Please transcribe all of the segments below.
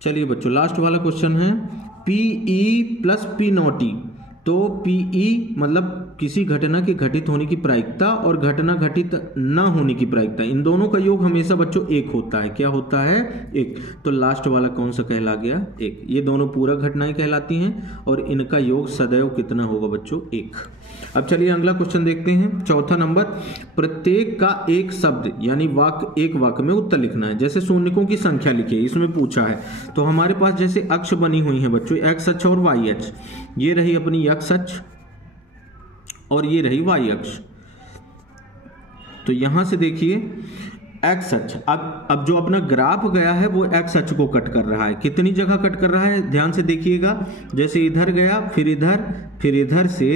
चलिए बच्चों, लास्ट वाला क्वेश्चन है पीई प्लस पी नॉट ई। तो पीई मतलब किसी घटना के घटित होने की प्रायिकता और घटना घटित न होने की प्रायिकता, इन दोनों का योग हमेशा बच्चों एक होता है। क्या होता है? एक। तो लास्ट वाला कौन सा कहला गया? एक। ये दोनों पूरक घटनाएं कहलाती हैं और इनका योग सदैव कितना होगा बच्चों? एक। अब चलिए अगला क्वेश्चन देखते हैं, चौथा नंबर। प्रत्येक का एक शब्द यानी वाक्य, एक वाक्य में उत्तर लिखना है। जैसे शून्यकों की संख्या लिखिए, इसमें पूछा है। तो हमारे पास जैसे अक्ष बनी हुई है बच्चों, एक्स अक्ष और वाई अक्ष। ये रही अपनी एक्स अक्ष और ये रही वाई अक्ष। तो यहां से देखिए एक्स अक्ष, अब जो अपना ग्राफ गया है वो एक्स अक्ष को कट कर रहा है। कितनी जगह कट कर रहा है ध्यान से देखिएगा। जैसे इधर गया, फिर इधर से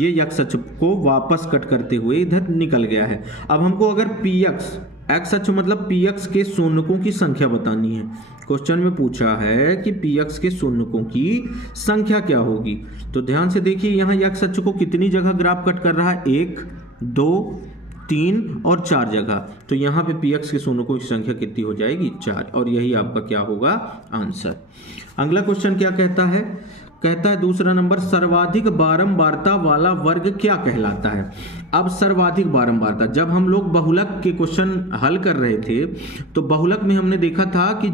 ये एक्स अक्ष को वापस कट करते हुए इधर निकल गया है। अब हमको अगर पी एक्स, एक्स अक्ष मतलब पी एक्स के शून्यकों की संख्या बतानी है। क्वेश्चन में पूछा है कि पी एक्स के शून्यकों की संख्या क्या होगी। तो ध्यान से देखिए, यहाँ एक्स अक्ष को कितनी जगह ग्राफ कट कर रहा है? 1, 2, 3 और 4 जगह। तो यहाँ पे पी एक्स के शून्यकों की संख्या कितनी हो जाएगी? 4। और यही आपका क्या होगा? आंसर। अगला क्वेश्चन क्या कहता है? कहता है दूसरा नंबर, सर्वाधिक बारंबारता वाला वर्ग क्या कहलाता है? अब सर्वाधिक बारंबारता, जब हम लोग बहुलक के क्वेश्चन हल कर रहे थे तो बहुलक में हमने देखा था कि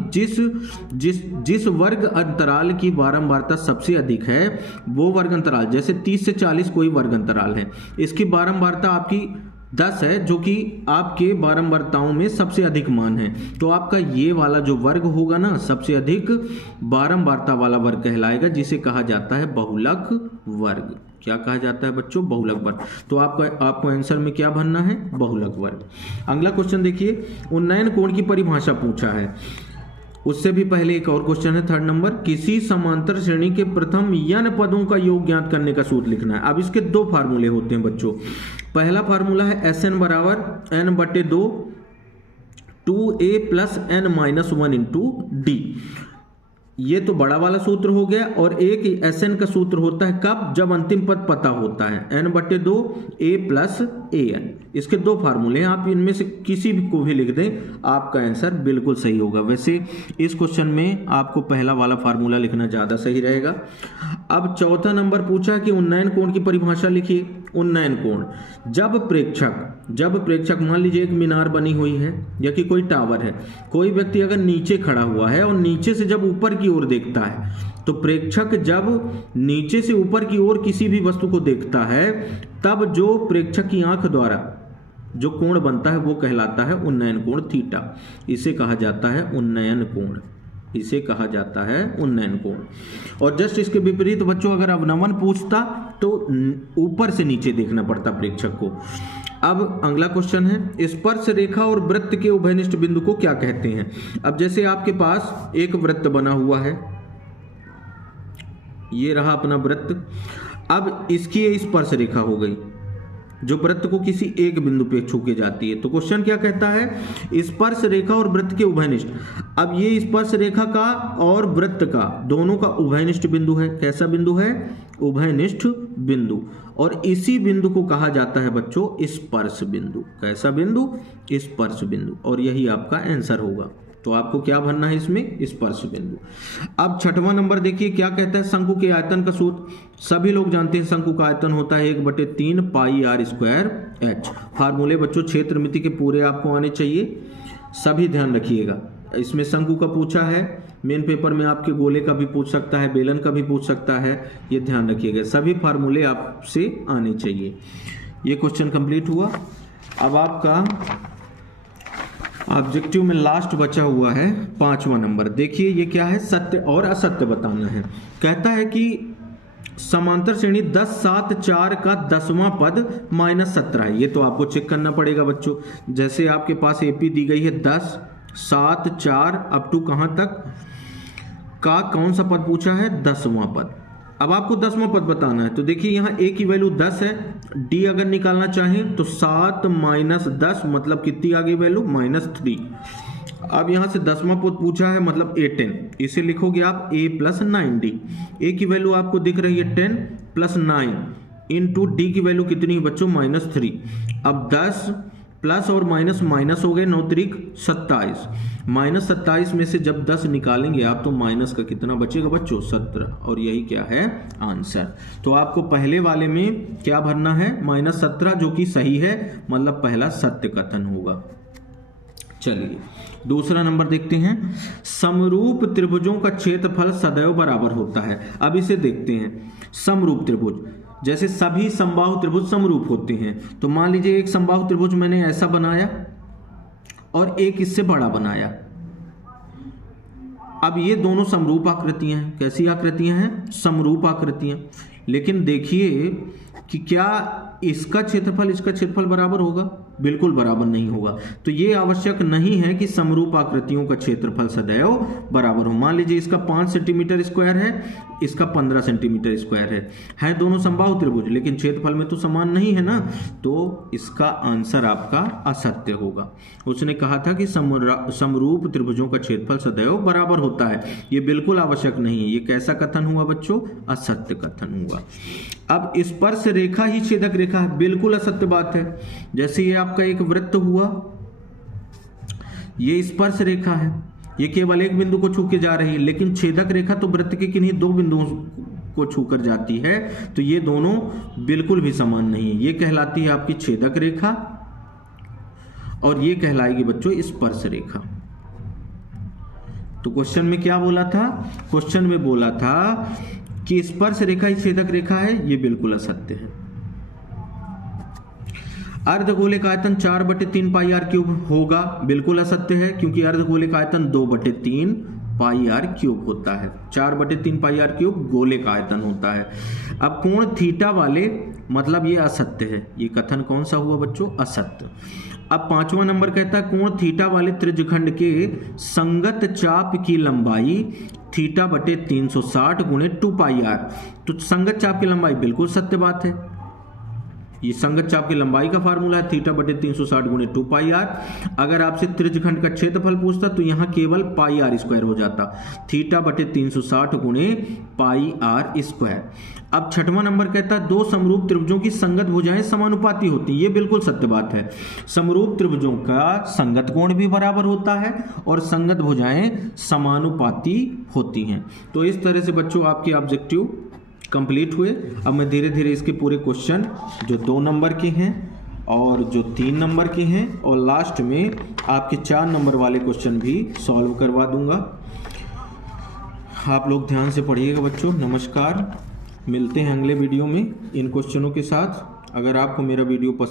जिस वर्ग अंतराल की बारंबारता सबसे अधिक है वो वर्ग अंतराल, जैसे 30 से 40 कोई वर्ग अंतराल है, इसकी बारंबारता आपकी 10 है, जो कि आपके बारंबारताओं में सबसे अधिक मान है। तो आपका ये वाला जो वर्ग होगा ना, सबसे अधिक बारंबारता वाला वर्ग कहलाएगा, जिसे कहा जाता है बहुलक वर्ग। क्या कहा जाता है बच्चों? बहुलक वर्ग। तो आपको आंसर में क्या भरना है? बहुलक वर्ग। अगला क्वेश्चन देखिए, उन्नयन कोण की परिभाषा पूछा है। उससे भी पहले एक और क्वेश्चन है, थर्ड नंबर। किसी समांतर श्रेणी के प्रथम n पदों का योग ज्ञात करने का सूत्र लिखना है। अब इसके दो फार्मूले होते हैं बच्चों। पहला फार्मूला है Sn बराबर n/2 2a plus n-1 into D. ये तो बड़ा वाला सूत्र हो गया। और एक Sn का सूत्र होता है कब? जब अंतिम पद पता होता है, n/2 a प्लस an। इसके दो फार्मूले हैं, आप इनमें से किसी भी को भी लिख दें, आपका आंसर बिल्कुल सही होगा। वैसे इस क्वेश्चन में आपको पहला वाला फार्मूला लिखना ज़्यादा सही रहेगा। अब चौथा नंबर पूछा कि उन्नयन कोण की परिभाषा लिखिए। उन्नयन कोण, जब प्रेक्षक मान लीजिए एक मीनार बनी हुई है या कि कोई टावर है, कोई व्यक्ति अगर नीचे खड़ा हुआ है और नीचे से जब ऊपर की ओर देखता है, तो प्रेक्षक जब नीचे से ऊपर की ओर किसी भी वस्तु को देखता है, तब जो प्रेक्षक की आंख द्वारा जो कोण बनता है वो कहलाता है उन्नयन कोण थीटा। इसे कहा जाता है उन्नयन कोण, इसे कहा जाता है उन्नयन कोण। और जस्ट इसके विपरीत बच्चों, अगर अवनमन पूछता तो ऊपर से नीचे देखना पड़ता प्रेक्षक को। अब अगला क्वेश्चन है, स्पर्श रेखा और वृत्त के उभयनिष्ठ बिंदु को क्या कहते हैं? अब जैसे आपके पास एक वृत्त बना हुआ है, ये रहा अपना वृत्त। अब इसकी ये स्पर्श रेखा हो गई जो वृत्त को किसी एक बिंदु पे छू के जाती है। तो क्वेश्चन क्या कहता है? स्पर्श रेखा और वृत्त के उभयनिष्ठ। अब ये स्पर्श रेखा का और वृत्त का दोनों का उभयनिष्ठ बिंदु है। कैसा बिंदु है? उभयनिष्ठ बिंदु। और इसी बिंदु को कहा जाता है बच्चों स्पर्श बिंदु। कैसा बिंदु? स्पर्श बिंदु। और यही आपका आंसर होगा। तो आपको क्या भरना है इसमें? स्पर्श बिंदु। अब छठवां नंबर देखिए क्या कहता है, शंकु के आयतन का सूत्र। सभी लोग जानते हैं शंकु का आयतन होता है 1/3 पाई r स्क्वायर h। फार्मूले बच्चों क्षेत्रमिति के पूरे आपको आने चाहिए, सभी ध्यान रखिएगा। इसमें शंकु का पूछा है, मेन पेपर में आपके गोले का भी पूछ सकता है, बेलन का भी पूछ सकता है, ये ध्यान रखिएगा। सभी फार्मूले आपसे आने चाहिए। ये क्वेश्चन कंप्लीट हुआ। अब आपका ऑब्जेक्टिव में लास्ट बचा हुआ है 5वां नंबर। देखिए ये क्या है? सत्य और असत्य बताना है। कहता है कि समांतर श्रेणी 10, 7, 4 का 10वां पद -17 है। ये तो आपको चेक करना पड़ेगा बच्चों। जैसे आपके पास एपी दी गई है 10, 7, 4 अप टू कहां तक का कौन सा पद पूछा है? 10वां पद। अब आपको 10वां पद बताना है। तो देखिए यहाँ a की वैल्यू 10 है, d अगर निकालना चाहें तो 7 - 10 मतलब कितनी आ गई वैल्यू? -3। अब यहाँ से 10वां पद पूछा है मतलब a10, इसे लिखोगे आप a + 9d। a की वैल्यू आपको दिख रही है 10 + 9 इंटू d की वैल्यू कितनी है बच्चों? -3। अब 10 प्लस और माइनस माइनस हो गए, 9 त्रिक 27, माइनस 27 में से जब 10 निकालेंगे आप तो माइनस का कितना बचेगा बच्चों, 17, और यही क्या है आंसर। तो आपको पहले वाले में क्या भरना है, -17 जो कि सही है, मतलब पहला सत्य कथन होगा। चलिए दूसरा नंबर देखते हैं, समरूप त्रिभुजों का क्षेत्रफल सदैव बराबर होता है। अब इसे देखते हैं, समरूप त्रिभुज, जैसे सभी समबाहु त्रिभुज समरूप होते हैं, तो मान लीजिए एक समबाहु त्रिभुज मैंने ऐसा बनाया और एक इससे बड़ा बनाया। अब ये दोनों समरूप आकृतियां हैं। कैसी आकृतियां हैं, समरूप आकृतियां। लेकिन देखिए कि क्या इसका क्षेत्रफल इसका क्षेत्रफल बराबर होगा, बिल्कुल बराबर नहीं होगा। तो ये आवश्यक नहीं है कि समरूप आकृतियों का क्षेत्रफल सदैव बराबर हो। मान लीजिए इसका 5 सेंटीमीटर स्क्वायर है, इसका 15 सेंटीमीटर स्क्वायर है दोनों समबाहु त्रिभुज, लेकिन क्षेत्रफल में तो समान नहीं है ना, तो इसका आंसर आपका असत्य होगा। उसने कहा था कि समरूप त्रिभुजों का क्षेत्रफल सदैव बराबर होता है, ये बिल्कुल आवश्यक नहीं है। ये कैसा कथन हुआ बच्चों, असत्य कथन हुआ। अब स्पर्श रेखा ही छेदक रेखा है, बिल्कुल असत्य बात है। जैसे ये आपका एक वृत्त हुआ, ये स्पर्श रेखा है, ये केवल एक बिंदु को छू के जा रही है, लेकिन छेदक रेखा तो वृत्त के किन्हीं 2 बिंदुओं को छूकर जाती है, तो ये दोनों बिल्कुल भी समान नहीं है। ये कहलाती है आपकी छेदक रेखा और ये कहलाएगी बच्चों स्पर्श रेखा। तो क्वेश्चन में क्या बोला था, क्वेश्चन में बोला था कि स्पर्श रेखा ही छेदक रेखा है, ये बिल्कुल असत्य है। अर्धगोलिक आयतन 4/3 पाई आर क्यूब होगा, बिल्कुल असत्य है, क्योंकि अर्धगोलिक आयतन 2/3 पाई आर क्यूब होता है। 4/3 पाई आर क्यूब गोलिक आयतन होता है। अब कोण थीटा वाले, मतलब ये असत्य है। ये कथन कौन सा हुआ बच्चों, असत्य। अब 5वां नंबर कहता है कोण थीटा वाले त्रिज्यखंड के संगत चाप की लंबाई θ/360 गुणे 2 पाई आर। तो संगत चाप की लंबाई बिल्कुल सत्य बात है। ये संगत चाप की लंबाई का फार्मूला है θ/360 गुणे 2 पाई आर। अगर आपसे त्रिज्यखंड का क्षेत्रफल पूछता तो यहां केवल पाई आर स्क्वायर हो जाता, θ/360 गुणे पाई आर स्क्वायर। अब 6वां नंबर कहता है 2 समरूप त्रिभुजों की संगत भुजाएं समानुपाती होती हैं। ये बिल्कुल सत्य बात है। समरूप त्रिभुजों का संगत कोण भी बराबर होता है और संगत भुजाएं समानुपाती होती हैं। तो इस तरह से बच्चों आपके ऑब्जेक्टिव कंप्लीट हुए। अब मैं धीरे धीरे इसके पूरे क्वेश्चन जो 2 नंबर के हैं और जो 3 नंबर के हैं और लास्ट में आपके 4 नंबर वाले क्वेश्चन भी सॉल्व करवा दूंगा। आप लोग ध्यान से पढ़िएगा बच्चों। नमस्कार, मिलते हैं अगले वीडियो में इन क्वेश्चनों के साथ। अगर आपको मेरा वीडियो पसंद